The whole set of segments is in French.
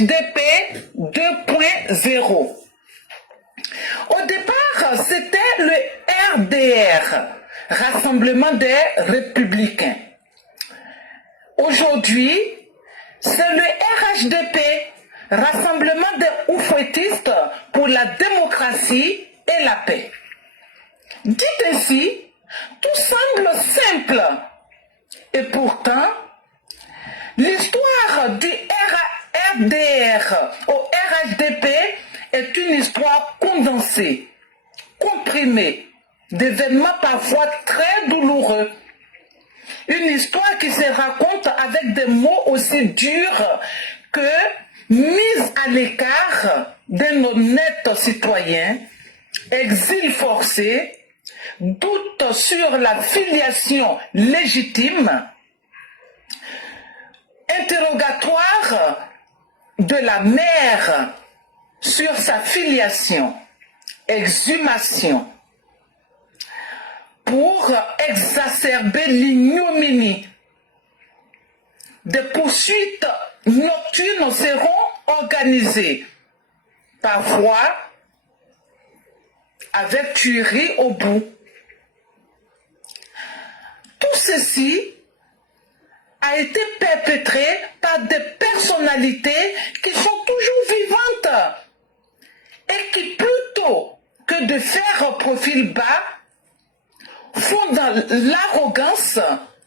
RHDP 2.0. Au départ, c'était le RDR, Rassemblement des Républicains. Aujourd'hui, c'est le RHDP, Rassemblement des Oufouettistes pour la démocratie et la paix. Dit ainsi, tout semble simple. Et pourtant, l'histoire du RDR au RHDP est une histoire condensée, comprimée, d'événements parfois très douloureux. Une histoire qui se raconte avec des mots aussi durs que mise à l'écart d'un honnête citoyen, exil forcé, doute sur la filiation légitime, interrogatoire de la mère sur sa filiation, exhumation, pour exacerber l'ignominie. Des poursuites nocturnes seront organisées, parfois avec tuerie au bout. Tout ceci a été perpétré par des personnalités qui sont toujours vivantes et qui, plutôt que de faire profil bas, font dans l'arrogance,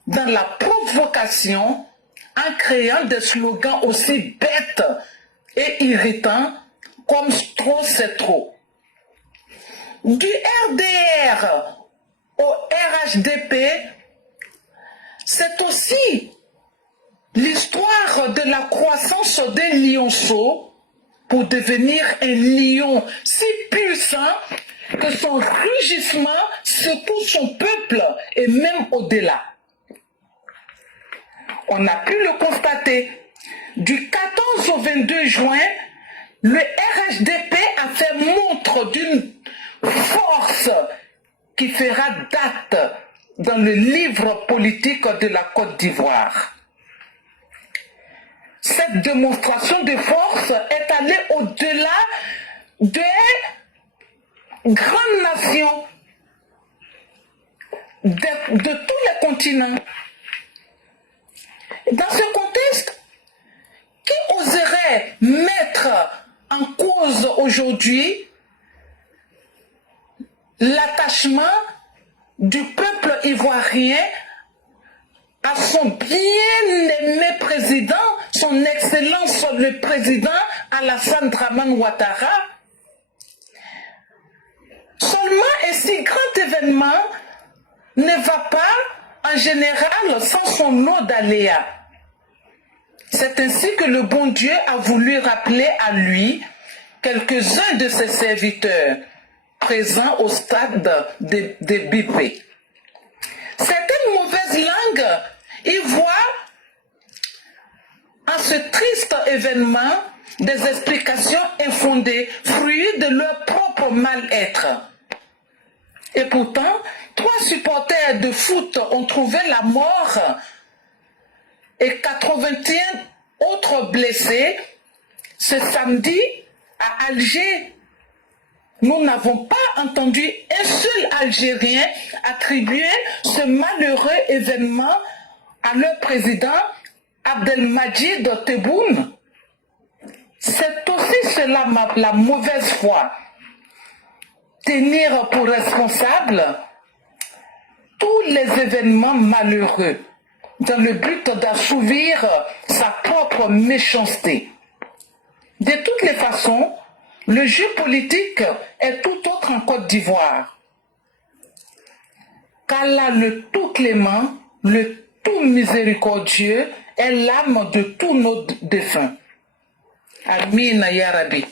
dans la provocation, en créant des slogans aussi bêtes et irritants comme trop c'est trop. Du RDR au RHDP, c'est aussi l'histoire de la croissance d'un lionceau pour devenir un lion si puissant que son rugissement secoue son peuple et même au-delà. On a pu le constater. Du 14 au 22 juin, le RHDP a fait montre d'une force qui fera date dans le livre politique de la Côte d'Ivoire. Cette démonstration de force est allée au-delà des grandes nations de tous les continents. Dans ce contexte, qui oserait mettre en cause aujourd'hui l'attachement du peuple ivoirien à son bien-aimé président, son excellence le président Alassane Dramane Ouattara? Seulement un si grand événement ne va pas en général sans son lot d'aléas. C'est ainsi que le bon Dieu a voulu rappeler à lui quelques-uns de ses serviteurs présents au stade de Bipé. Certaines mauvaises langues y voient en ce triste événement des explications infondées, fruits de leur propre mal-être. Et pourtant, 3 supporters de foot ont trouvé la mort et 81 autres blessés ce samedi à Alger. Nous n'avons pas entendu un seul Algérien attribuer ce malheureux événement à leur président Abdelmadjid Tebboune. C'est aussi cela la mauvaise foi. Tenir pour responsable tous les événements malheureux dans le but d'assouvir sa propre méchanceté. De toutes les façons, le jeu politique est tout autre en Côte d'Ivoire. Qu'Allah le tout clément, le tout miséricordieux, est l'âme de tous nos défunts. Amin ya Rabbi.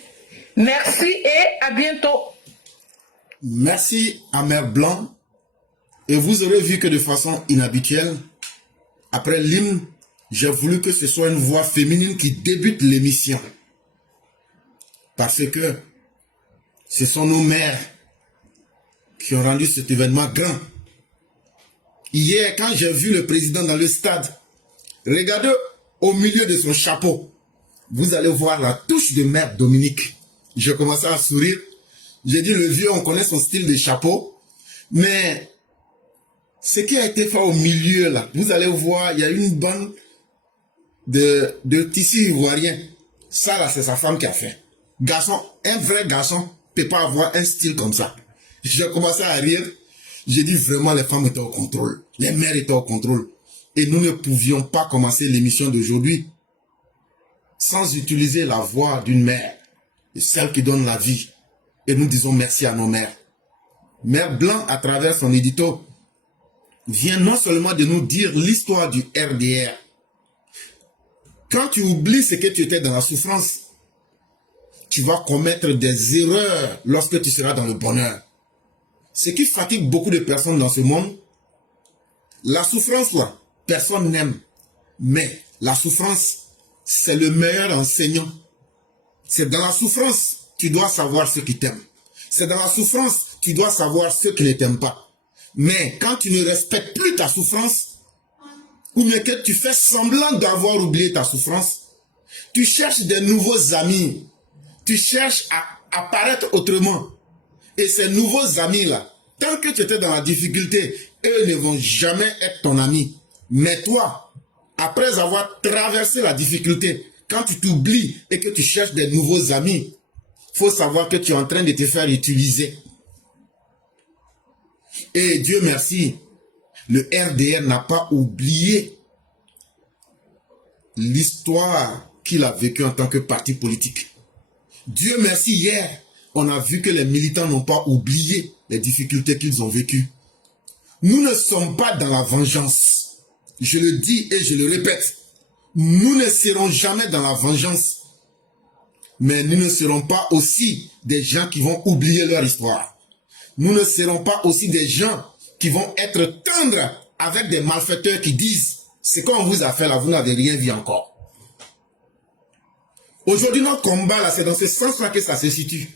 Merci et à bientôt. Merci à Mère Blanc. Et vous aurez vu que de façon inhabituelle, après l'hymne, j'ai voulu que ce soit une voix féminine qui débute l'émission. Parce que ce sont nos mères qui ont rendu cet événement grand. Hier, quand j'ai vu le président dans le stade, regardez au milieu de son chapeau, vous allez voir la touche de Mère Dominique. Je commençais à sourire. J'ai dit, le vieux, on connaît son style de chapeau. Mais ce qui a été fait au milieu, là, vous allez voir, il y a une bande de tissu ivoirien. Ça, là, c'est sa femme qui a fait. Garçon, un vrai garçon ne peut pas avoir un style comme ça. J'ai commencé à rire. J'ai dit, vraiment, les femmes étaient au contrôle. Les mères étaient au contrôle. Et nous ne pouvions pas commencer l'émission d'aujourd'hui sans utiliser la voix d'une mère, celle qui donne la vie. Et nous disons merci à nos mères. Mère Blanc, à travers son édito, vient non seulement de nous dire l'histoire du RDR. Quand tu oublies ce que tu étais dans la souffrance, tu vas commettre des erreurs lorsque tu seras dans le bonheur. Ce qui fatigue beaucoup de personnes dans ce monde, la souffrance là, personne n'aime. Mais la souffrance, c'est le meilleur enseignant. C'est dans la souffrance, tu dois savoir ceux qui t'aiment. C'est dans la souffrance, tu dois savoir ceux qui ne t'aiment pas. Mais quand tu ne respectes plus ta souffrance, ou bien que tu fais semblant d'avoir oublié ta souffrance, tu cherches des nouveaux amis. Tu cherches à apparaître autrement. Et ces nouveaux amis-là, tant que tu étais dans la difficulté, eux ne vont jamais être ton ami. Mais toi, après avoir traversé la difficulté, quand tu t'oublies et que tu cherches des nouveaux amis, il faut savoir que tu es en train de te faire utiliser. Et Dieu merci, le RDR n'a pas oublié l'histoire qu'il a vécue en tant que parti politique. Dieu merci, hier, on a vu que les militants n'ont pas oublié les difficultés qu'ils ont vécues. Nous ne sommes pas dans la vengeance. Je le dis et je le répète. Nous ne serons jamais dans la vengeance. Mais nous ne serons pas aussi des gens qui vont oublier leur histoire. Nous ne serons pas aussi des gens qui vont être tendres avec des malfaiteurs qui disent « Ce qu'on vous a fait là, vous n'avez rien vu encore ». Aujourd'hui, notre combat là, c'est dans ce sens-là que ça se situe.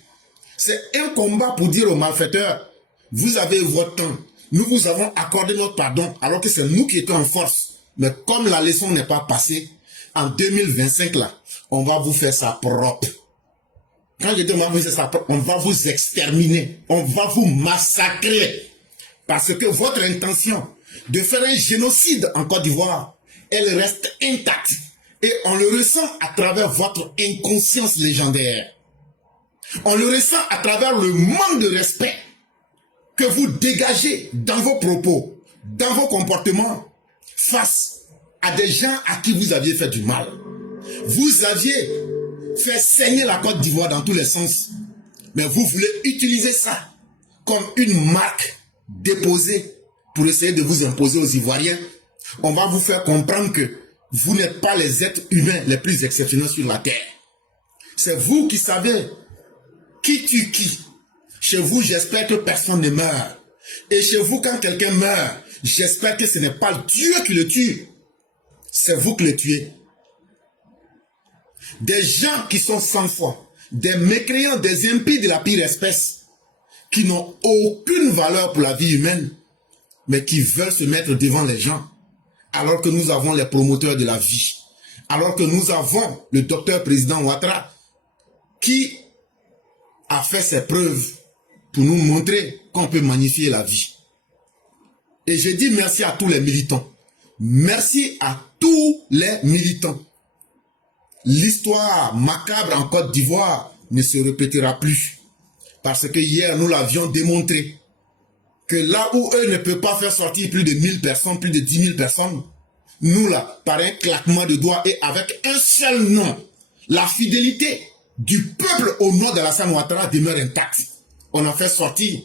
C'est un combat pour dire aux malfaiteurs « Vous avez votre temps. Nous vous avons accordé notre pardon alors que c'est nous qui étions en force. Mais comme la leçon n'est pas passée, en 2025 là, on va vous faire ça propre. Quand je dis on va vous faire ça propre, on va vous exterminer. On va vous massacrer. Parce que votre intention de faire un génocide en Côte d'Ivoire, elle reste intacte. Et on le ressent à travers votre inconscience légendaire. On le ressent à travers le manque de respect que vous dégagez dans vos propos, dans vos comportements, face à des gens à qui vous aviez fait du mal. Vous aviez fait saigner la Côte d'Ivoire dans tous les sens. Mais vous voulez utiliser ça comme une marque déposée pour essayer de vous imposer aux Ivoiriens. On va vous faire comprendre que vous n'êtes pas les êtres humains les plus exceptionnels sur la terre. C'est vous qui savez qui tue qui. Chez vous, j'espère que personne ne meurt. Et chez vous, quand quelqu'un meurt, j'espère que ce n'est pas Dieu qui le tue. C'est vous qui le tuez. Des gens qui sont sans foi, des mécréants, des impies de la pire espèce, qui n'ont aucune valeur pour la vie humaine, mais qui veulent se mettre devant les gens, alors que nous avons les promoteurs de la vie, alors que nous avons le docteur président Ouattara, qui a fait ses preuves pour nous montrer qu'on peut magnifier la vie. Et je dis merci à tous les militants. Merci à tous les militants. L'histoire macabre en Côte d'Ivoire ne se répétera plus. Parce que hier, nous l'avions démontré. Que là où eux ne peuvent pas faire sortir plus de 1000 personnes, plus de 10 000 personnes, nous là, par un claquement de doigts et avec un seul nom, la fidélité du peuple au nom d'Alassane Ouattara demeure intacte. On a fait sortir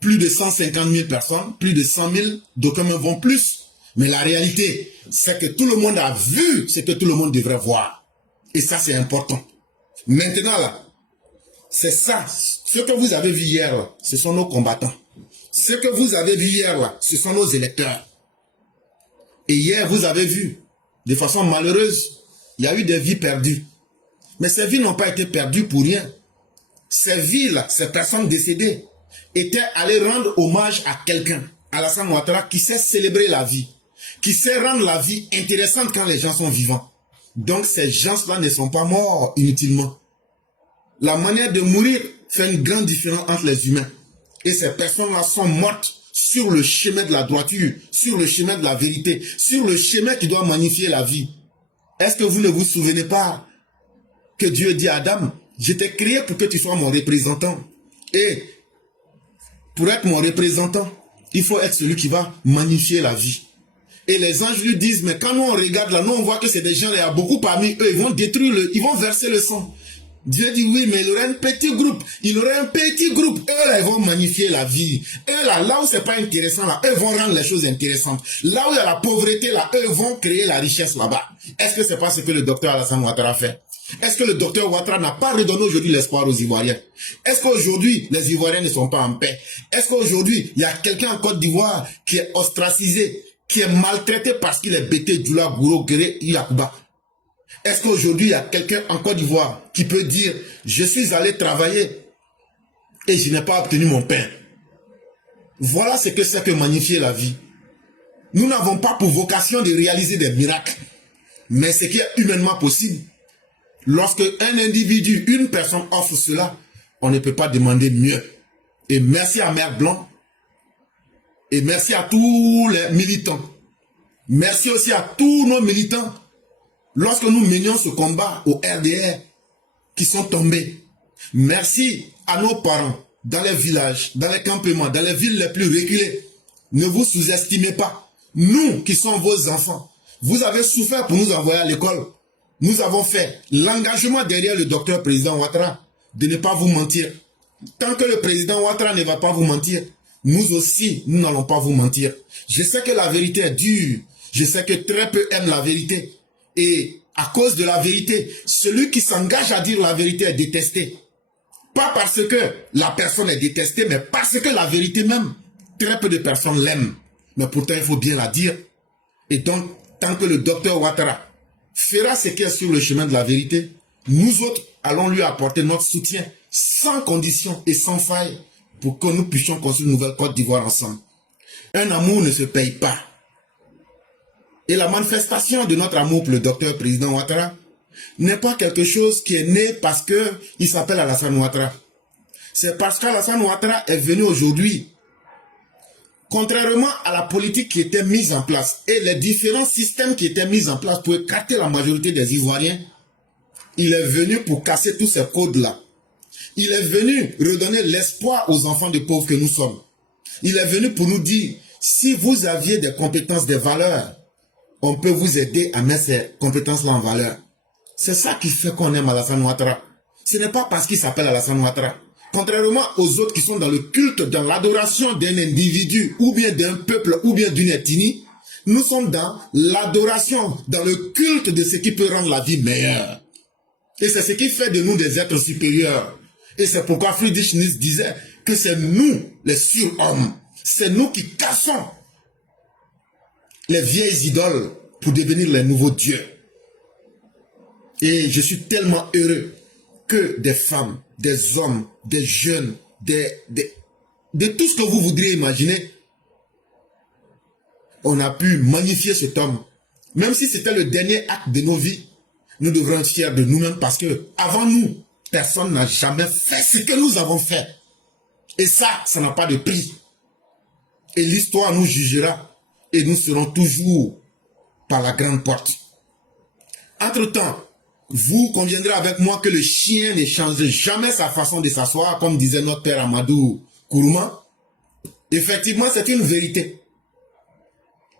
plus de 150 000 personnes, plus de 100 000, d'aucuns vont plus. Mais la réalité, c'est que tout le monde a vu ce que tout le monde devrait voir. Et ça, c'est important. Maintenant, là, c'est ça. Ce que vous avez vu hier, là, ce sont nos combattants. Ce que vous avez vu hier, là, ce sont nos électeurs. Et hier, vous avez vu, de façon malheureuse, il y a eu des vies perdues. Mais ces vies n'ont pas été perdues pour rien. Ces vies-là, ces personnes décédées, étaient allées rendre hommage à quelqu'un, Alassane Ouattara, qui sait célébrer la vie, qui sait rendre la vie intéressante quand les gens sont vivants. Donc ces gens-là ne sont pas morts inutilement. La manière de mourir fait une grande différence entre les humains. Et ces personnes-là sont mortes sur le chemin de la droiture, sur le chemin de la vérité, sur le chemin qui doit magnifier la vie. Est-ce que vous ne vous souvenez pas que Dieu dit à Adam, je t'ai créé pour que tu sois mon représentant. Et pour être mon représentant, il faut être celui qui va magnifier la vie. Et les anges lui disent, mais quand nous on regarde là, nous on voit que c'est des gens, il y a beaucoup parmi eux, ils vont détruire, ils vont verser le sang. Dieu dit oui, mais il aurait un petit groupe. Il aurait un petit groupe. Eux là, ils vont magnifier la vie. Eux là où c'est pas intéressant là, eux vont rendre les choses intéressantes. Là où il y a la pauvreté là, eux vont créer la richesse là-bas. Est-ce que c'est pas ce que le docteur Alassane Ouattara fait? Est-ce que le docteur Ouattara n'a pas redonné aujourd'hui l'espoir aux Ivoiriens? Est-ce qu'aujourd'hui, les Ivoiriens ne sont pas en paix? Est-ce qu'aujourd'hui, il y a quelqu'un en Côte d'Ivoire qui est ostracisé, qui est maltraité parce qu'il est bêté, Djoula, Gouro, Guéré, Yakuba? Est-ce qu'aujourd'hui, il y a quelqu'un en Côte d'Ivoire qui peut dire « Je suis allé travailler et je n'ai pas obtenu mon pain ». Voilà ce que c'est que magnifier la vie. Nous n'avons pas pour vocation de réaliser des miracles. Mais ce qui est humainement possible, lorsque un individu, une personne offre cela, on ne peut pas demander mieux. Et merci à Mère Blanc. Et merci à tous les militants. Merci aussi à tous nos militants. Lorsque nous menions ce combat au RDR, qui sont tombés. Merci à nos parents, dans les villages, dans les campements, dans les villes les plus reculées. Ne vous sous-estimez pas. Nous qui sommes vos enfants, vous avez souffert pour nous envoyer à l'école. Nous avons fait l'engagement derrière le docteur président Ouattara de ne pas vous mentir. Tant que le président Ouattara ne va pas vous mentir, nous aussi, nous n'allons pas vous mentir. Je sais que la vérité est dure. Je sais que très peu aiment la vérité. Et à cause de la vérité, celui qui s'engage à dire la vérité est détesté. Pas parce que la personne est détestée, mais parce que la vérité même, très peu de personnes l'aiment. Mais pourtant, il faut bien la dire. Et donc, tant que le docteur Ouattara fera ce qui est sur le chemin de la vérité, nous autres allons lui apporter notre soutien sans condition et sans faille pour que nous puissions construire une nouvelle Côte d'Ivoire ensemble. Un amour ne se paye pas. Et la manifestation de notre amour pour le docteur président Ouattara n'est pas quelque chose qui est né parce qu'il s'appelle Alassane Ouattara. C'est parce qu'Alassane Ouattara est venu aujourd'hui, contrairement à la politique qui était mise en place et les différents systèmes qui étaient mis en place pour écarter la majorité des Ivoiriens, il est venu pour casser tous ces codes-là. Il est venu redonner l'espoir aux enfants de pauvres que nous sommes. Il est venu pour nous dire, si vous aviez des compétences, des valeurs, on peut vous aider à mettre ces compétences-là en valeur. C'est ça qui fait qu'on aime Alassane Ouattara. Ce n'est pas parce qu'il s'appelle Alassane Ouattara. Contrairement aux autres qui sont dans le culte, dans l'adoration d'un individu, ou bien d'un peuple, ou bien d'une ethnie, nous sommes dans l'adoration, dans le culte de ce qui peut rendre la vie meilleure. Et c'est ce qui fait de nous des êtres supérieurs. Et c'est pourquoi Friedrich Nietzsche disait que c'est nous, les surhommes. C'est nous qui cassons les vieilles idoles pour devenir les nouveaux dieux. Et je suis tellement heureux que des femmes, des hommes, des jeunes, de tout ce que vous voudriez imaginer, on a pu magnifier cet homme. Même si c'était le dernier acte de nos vies, nous devrons être fiers de nous-mêmes parce que avant nous, personne n'a jamais fait ce que nous avons fait. Et ça n'a pas de prix. Et l'histoire nous jugera. Et nous serons toujours par la grande porte. Entre-temps, vous conviendrez avec moi que le chien ne change jamais sa façon de s'asseoir, comme disait notre père Amadou Kourouma. Effectivement, c'est une vérité.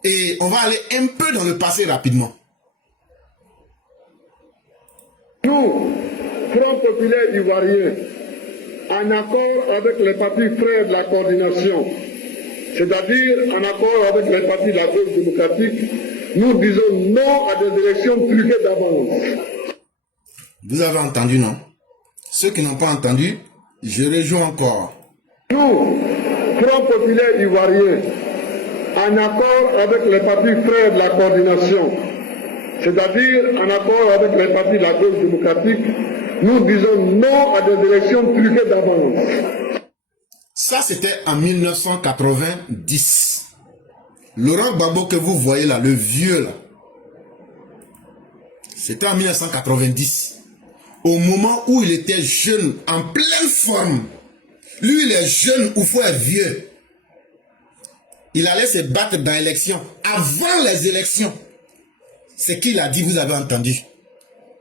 Et on va aller un peu dans le passé rapidement. Nous, Front populaire ivoirien, en accord avec les partis frères de la coordination, c'est-à-dire en accord avec les partis de la gauche démocratique, nous disons non à des élections truquées d'avance. Vous avez entendu, non? Ceux qui n'ont pas entendu, je rejoins encore. Nous, Front populaire ivoirien, en accord avec les partis frères de la coordination, c'est-à-dire en accord avec les partis de la gauche démocratique, nous disons non à des élections truquées d'avance. Ça, c'était en 1990. Laurent Gbagbo que vous voyez là, le vieux là, C'était en 1990. Au moment où il était jeune, en pleine forme. Lui, il est jeune, Oufou est vieux. Il allait se battre dans l'élection. Avant les élections. C'est qu'il a dit, vous avez entendu.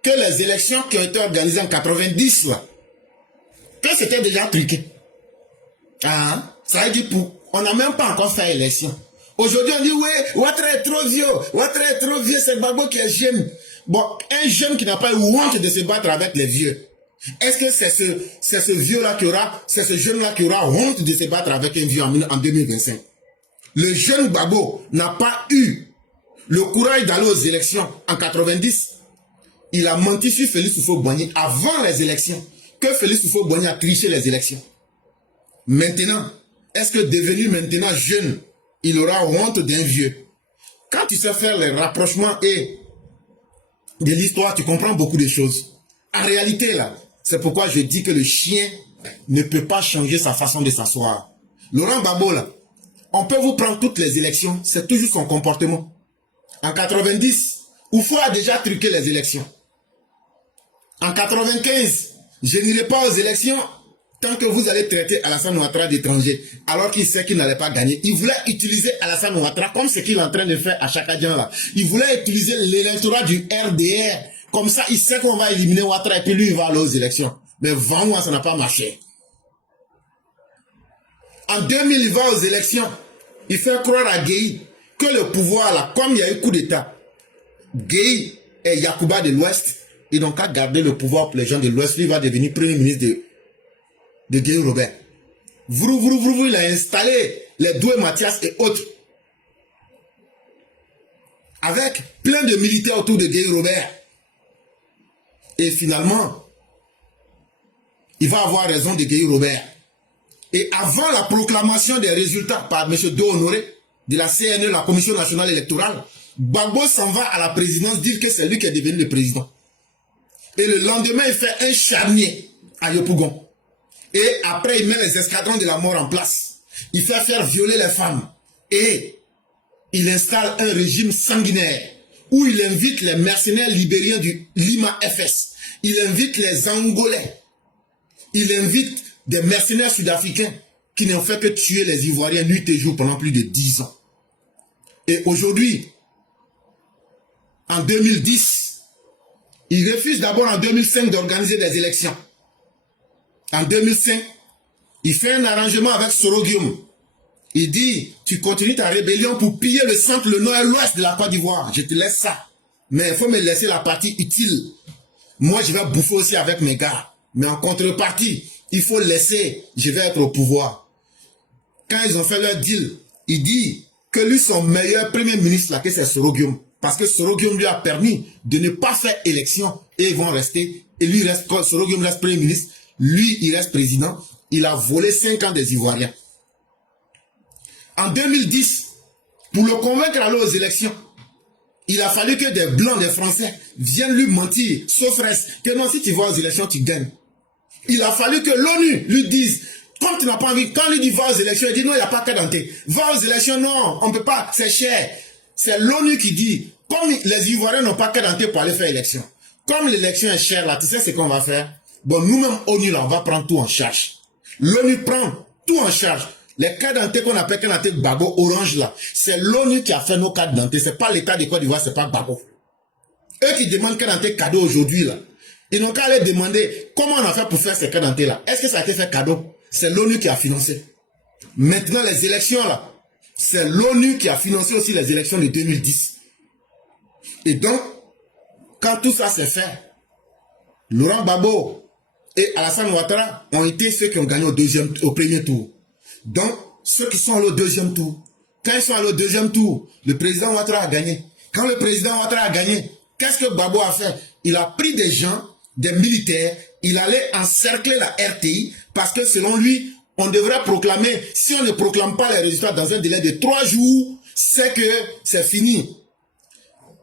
Que les élections qui ont été organisées en 90, là, que c'était déjà truqué. Ah, ça veut dire on n'a même pas encore fait élection. Aujourd'hui, on dit, oui, Ouattara est trop vieux. Ouattara est trop vieux, c'est Gbagbo qui est jeune. Bon, un jeune qui n'a pas eu honte de se battre avec les vieux. Est-ce que c'est ce vieux-là qui aura, c'est ce jeune-là qui aura honte de se battre avec un vieux en 2025? Le jeune Gbagbo n'a pas eu le courage d'aller aux élections en 90. Il a menti sur Félix Houphouët-Boigny avant les élections. Que Félix Houphouët-Boigny a triché les élections. Maintenant, est-ce que devenu maintenant jeune, il aura honte d'un vieux? Quand tu sais faire les rapprochements et de l'histoire, tu comprends beaucoup de choses. En réalité, là, c'est pourquoi je dis que le chien ne peut pas changer sa façon de s'asseoir. Laurent Gbagbo, là, on peut vous prendre toutes les élections, c'est toujours son comportement. En 90, Houphouët a déjà truqué les élections. En 95, je n'irai pas aux élections tant que vous allez traiter Alassane Ouattara d'étranger, alors qu'il sait qu'il n'allait pas gagner. Il voulait utiliser Alassane Ouattara comme ce qu'il est en train de faire à Chakadjan là. Il voulait utiliser l'électorat du RDR. Comme ça, il sait qu'on va éliminer Ouattara et puis lui, il va aller aux élections. Mais 20 mois, ça n'a pas marché. En 2000, il va aux élections. Il fait croire à Gueye que le pouvoir là, comme il y a eu coup d'État, Gueye et Yacouba de l'Ouest, ils n'ont qu'à garder le pouvoir pour les gens de l'Ouest. Lui, il va devenir premier ministre de Gueye Robert. Vrou, il a installé les Doué Mathias et autres. Avec plein de militaires autour de Gueye Robert. Et finalement, il va avoir raison de Gueye Robert. Et avant la proclamation des résultats par M. Do Honoré de la CNE, la Commission nationale électorale, Gbagbo s'en va à la présidence dire que c'est lui qui est devenu le président. Et le lendemain, il fait un charnier à Yopougon. Et après, il met les escadrons de la mort en place. Il fait faire violer les femmes. Et il installe un régime sanguinaire où il invite les mercenaires libériens du Lima FS. Il invite les Angolais. Il invite des mercenaires sud-africains qui n'ont fait que tuer les Ivoiriens nuit et jour pendant plus de 10 ans. Et aujourd'hui, en 2010, il refuse d'abord en 2005 d'organiser des élections. En 2005, il fait un arrangement avec Soro Guillaume. Il dit, tu continues ta rébellion pour piller le centre, le nord et l'ouest de la Côte d'Ivoire. Je te laisse ça. Mais il faut me laisser la partie utile. Moi, je vais bouffer aussi avec mes gars. Mais en contrepartie, il faut laisser, je vais être au pouvoir. Quand ils ont fait leur deal, il dit que lui, son meilleur premier ministre, là, que c'est Soro Guillaume. Parce que Soro Guillaume lui a permis de ne pas faire élection et ils vont rester. Et lui reste, quand Soro Guillaume reste premier ministre, lui, il reste président. Il a volé 5 ans des Ivoiriens. En 2010, pour le convaincre d'aller aux élections, il a fallu que des Blancs, des Français, viennent lui mentir, sauf reste, que non, si tu vas aux élections, tu gagnes. Il a fallu que l'ONU lui dise, comme tu n'as pas envie, quand il dit va aux élections, il dit non, il n'y a pas qu'à denter. Va aux élections, non, on ne peut pas, c'est cher. C'est l'ONU qui dit, comme les Ivoiriens n'ont pas qu'à denter pour aller faire élection. Comme l'élection est chère là, tu sais ce qu'on va faire? Bon, nous-mêmes, ONU là, on va prendre tout en charge. L'ONU prend tout en charge. Les cartes d'identité qu'on appelle cartes d'identité Gbagbo orange là, c'est l'ONU qui a fait nos cartes d'identité. C'est pas l'État de Côte d'Ivoire, c'est pas Gbagbo. Eux qui demandent cartes d'identité cadeau aujourd'hui là, ils n'ont qu'à aller demander comment on a fait pour faire ces cartes d'identité là. Est-ce que ça a été fait cadeau? C'est l'ONU qui a financé. Maintenant les élections là, c'est l'ONU qui a financé aussi les élections de 2010. Et donc, quand tout ça s'est fait, Laurent Gbagbo et Alassane Ouattara ont été ceux qui ont gagné au premier tour. Donc, ceux qui sont allés au deuxième tour, quand ils sont allés au deuxième tour, le président Ouattara a gagné. Quand le président Ouattara a gagné, qu'est-ce que Gbagbo a fait? Il a pris des gens, des militaires, il allait encercler la RTI parce que selon lui, on devrait proclamer, si on ne proclame pas les résultats dans un délai de 3 jours, c'est que c'est fini.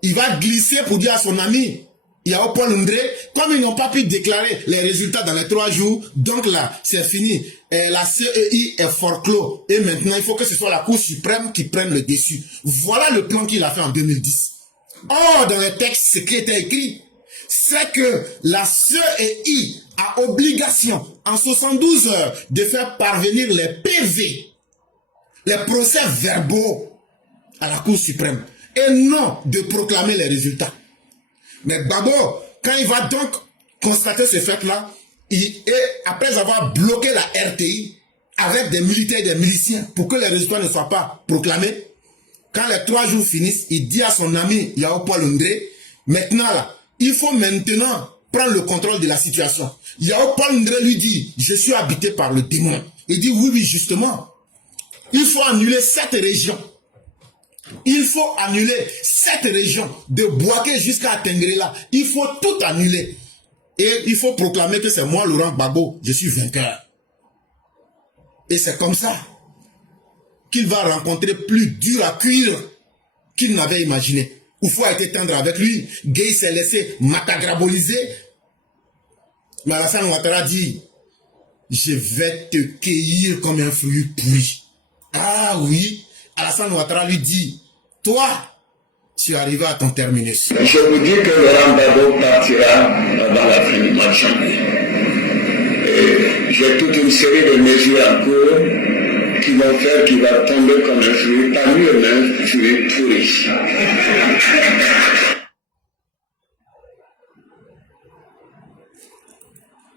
Il va glisser pour dire à son ami, Yao Paul Ndré, comme ils n'ont pas pu déclarer les résultats dans les 3 jours, donc là, c'est fini. Et la CEI est forclos. Et maintenant, il faut que ce soit la Cour suprême qui prenne le dessus. Voilà le plan qu'il a fait en 2010. Or, dans les textes, ce qui était écrit, c'est que la CEI a obligation en 72 heures de faire parvenir les PV, les procès verbaux à la Cour suprême et non de proclamer les résultats. Mais Gbagbo, quand il va donc constater ce fait-là, et après avoir bloqué la RTI avec des militaires et des miliciens pour que les résultats ne soient pas proclamés, quand les 3 jours finissent, il dit à son ami Yao Paul Ndré, maintenant là, il faut maintenant prendre le contrôle de la situation. Yao Paul Ndré lui dit, je suis habité par le démon. Il dit, oui, justement, il faut annuler cette région. Il faut annuler cette région de Bouaké jusqu'à Tengrela. Il faut tout annuler. Et il faut proclamer que c'est moi, Laurent Gbagbo, je suis vainqueur. Et c'est comme ça qu'il va rencontrer plus dur à cuire qu'il n'avait imaginé. Oufou a été tendre avec lui. Gueye s'est laissé matagraboliser. Mais Alassane Ouattara dit, je vais te cueillir comme un fruit pourri. Ah oui, Alassane Ouattara lui dit, toi, tu es arrivé à ton terminus. Je vous dis que Laurent Gbagbo partira avant la fin du mois de janvier. Et j'ai toute une série de mesures en cours qui vont faire qu'il va tomber comme un fruit, parmi eux-mêmes, fruit pourri.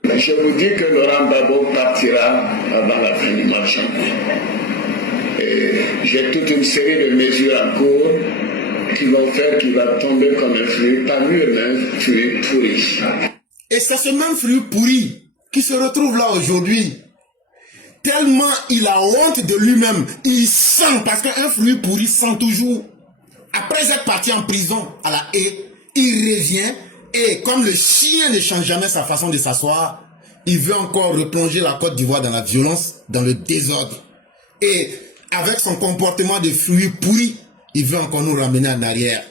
Je vous dis que Laurent Gbagbo partira avant la fin du mois de janvier. Et j'ai toute une série de mesures en cours qui vont faire qu'il va tomber comme un fruit, parmi eux-mêmes, fruit pourri. Et c'est ce même fruit pourri qui se retrouve là aujourd'hui. Tellement il a honte de lui-même, il sent, parce qu'un fruit pourri sent toujours. Après être parti en prison à la haie, il revient et comme le chien ne change jamais sa façon de s'asseoir, il veut encore replonger la Côte d'Ivoire dans la violence, dans le désordre. Et avec son comportement de fruit pourri, il veut encore nous ramener en arrière.